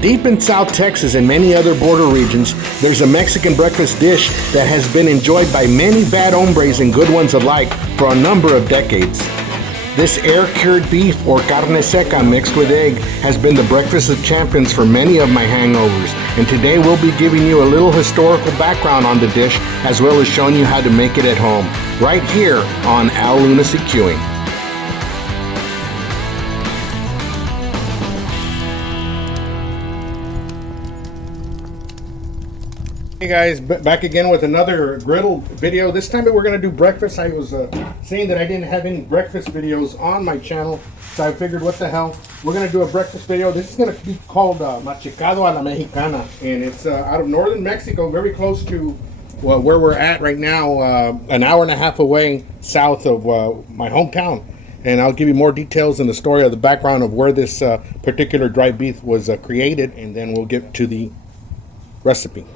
Deep in South Texas and many other border regions, there's a Mexican breakfast dish that has been enjoyed by many bad hombres and good ones alike for a number of decades. This air-cured beef or carne seca mixed with egg has been the breakfast of champions for many of my hangovers, and today we'll be giving you a little historical background on the dish as well as showing you how to make it at home, right here on Al Lunacy Queuing. Hey guys, back again with another griddle video. This time we're going to do breakfast. I was saying that I didn't have any breakfast videos on my channel, so I figured what the hell, we're going to do a breakfast video. This is going to be called Machacado a la Mexicana, and it's out of northern Mexico, very close to where we're at right now, an hour and a half away south of my hometown. And I'll give you more details in the story of the background of where this particular dry beef was created, and then we'll get to the recipe.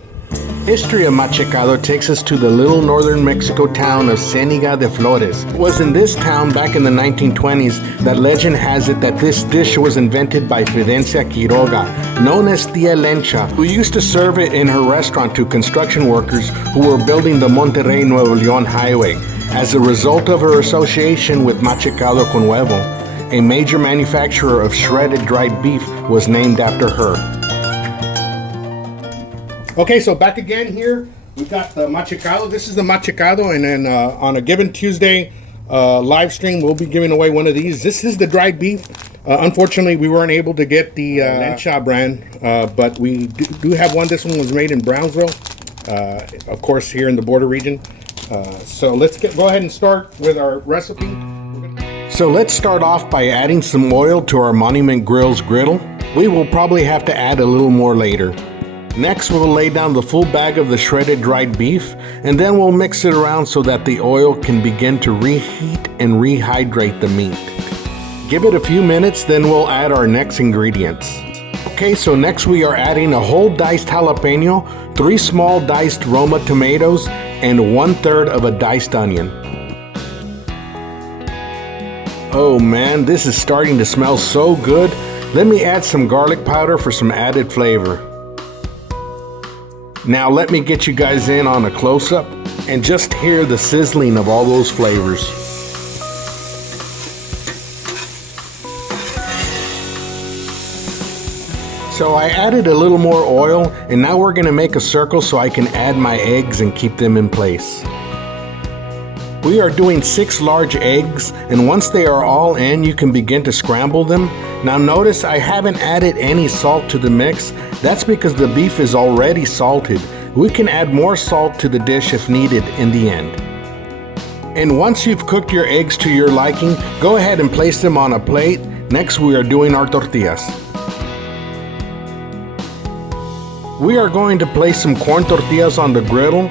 History of Machacado takes us to the little northern Mexico town of Ciénega de Flores. It was in this town back in the 1920s that legend has it that this dish was invented by Fidencia Quiroga, known as Tia Lencha, who used to serve it in her restaurant to construction workers who were building the Monterrey Nuevo León highway. As a result of her association with Machacado con Huevo, a major manufacturer of shredded dried beef was named after her. Okay, so back again here, we've got the Machacado. This is the Machacado, and then on a given Tuesday live stream, we'll be giving away one of these. This is the dried beef. Unfortunately, we weren't able to get the Lencha brand, but we do have one. This one was made in Brownsville, of course, here in the border region. So let's go ahead and start with our recipe. So let's start off by adding some oil to our Monument Grill's griddle. We will probably have to add a little more later. Next, we'll lay down the full bag of the shredded dried beef, and then we'll mix it around so that the oil can begin to reheat and rehydrate the meat. Give it a few minutes, then we'll add our next ingredients. Okay, so next we are adding a whole diced jalapeno, 3 small diced Roma tomatoes, and 1/3 of a diced onion. Oh man, this is starting to smell so good. Let me add some garlic powder for some added flavor. Now let me get you guys in on a close-up and just hear the sizzling of all those flavors. So I added a little more oil, and now we're going to make a circle so I can add my eggs and keep them in place. We are doing 6 large eggs, and once they are all in, you can begin to scramble them. Now notice I haven't added any salt to the mix. That's because the beef is already salted. We can add more salt to the dish if needed in the end. And once you've cooked your eggs to your liking, go ahead and place them on a plate. Next we are doing our tortillas. We are going to place some corn tortillas on the griddle.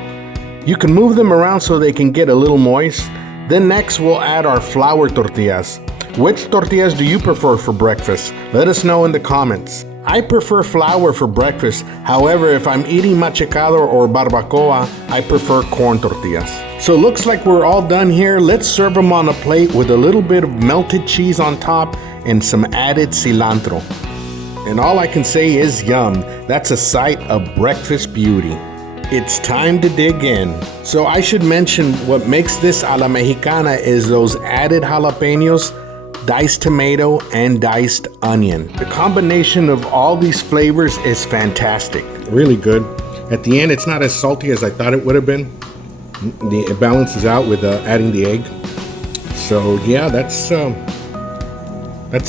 You can move them around so they can get a little moist. Then next we'll add our flour tortillas. Which tortillas do you prefer for breakfast? Let us know in the comments. I prefer flour for breakfast. However, if I'm eating machacado or barbacoa, I prefer corn tortillas. So looks like we're all done here. Let's serve them on a plate with a little bit of melted cheese on top and some added cilantro. And all I can say is yum. That's a sight of breakfast beauty. It's time to dig in. So I should mention what makes this a la Mexicana is those added jalapenos, diced tomato, and diced onion. The combination of all these flavors is fantastic. Really good. At the end, it's not as salty as I thought it would have been. It balances out with adding the egg. So yeah, that's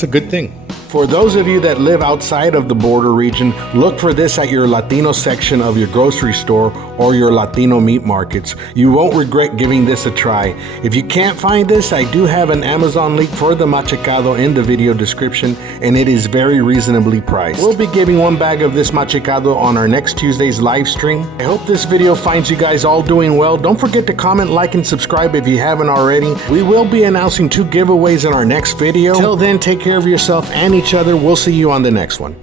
a good thing. For those of you that live outside of the border region, look for this at your Latino section of your grocery store or your Latino meat markets. You won't regret giving this a try. If you can't find this, I do have an Amazon link for the Machacado in the video description, and it is very reasonably priced. We'll be giving 1 bag of this Machacado on our next Tuesday's live stream. I hope this video finds you guys all doing well. Don't forget to comment, like, and subscribe if you haven't already. We will be announcing 2 giveaways in our next video. Till then, take care of yourself and each other. We'll see you on the next one.